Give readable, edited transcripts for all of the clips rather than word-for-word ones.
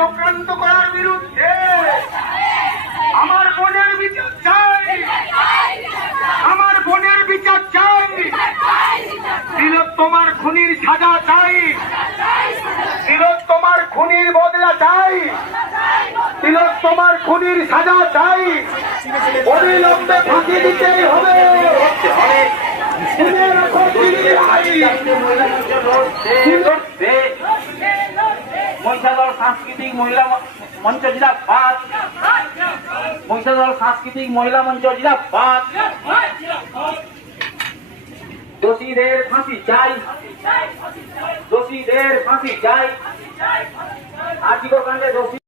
চক্রান্ত করার বিরুদ্ধে আমার বোনের বিচার চাই, আমার বোনের বিচার চাই, তিলোত্তমার খুনির সাজা চাই, তিলোত্তমার খুনির বদলা চাই, তিলোত্তমার খুনির সাজা চাই, অবিলম্বে ফাঁসি দিতেই হবে। মহিষাদল সাংস্কৃতিক মহিলা মঞ্চ জিন্দাবাদ, মহিষাদল সাংস্কৃতিক মহিলা মঞ্চ জিন্দাবাদ। দোষীদের ফাঁসি চাই, দোষীদের ফাঁসি চাই। আর্থিক কাণ্ডে দোষী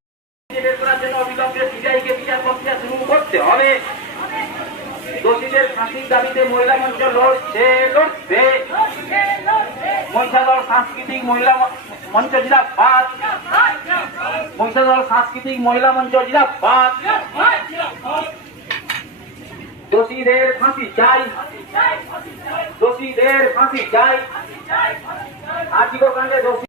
বের করার জন্য অবিলম্বে সিবিআইকে বিচার প্রক্রিয়া শুরু করতে হবে। দোষীদের ফাঁসির দাবিতে মহিলা মঞ্চ লড়ছে, লড়বে। মহিষাদল সাংস্কৃতিক মহিলা মঞ্চ জিন্দাবাদ, মহিষাদল সাংস্কৃতিক মহিলা মঞ্চ জিন্দাবাদ। দোষীদের ফাঁসি চাই, দোষীদের ফাঁসি চাই। আর্থিক কাণ্ডে দোষী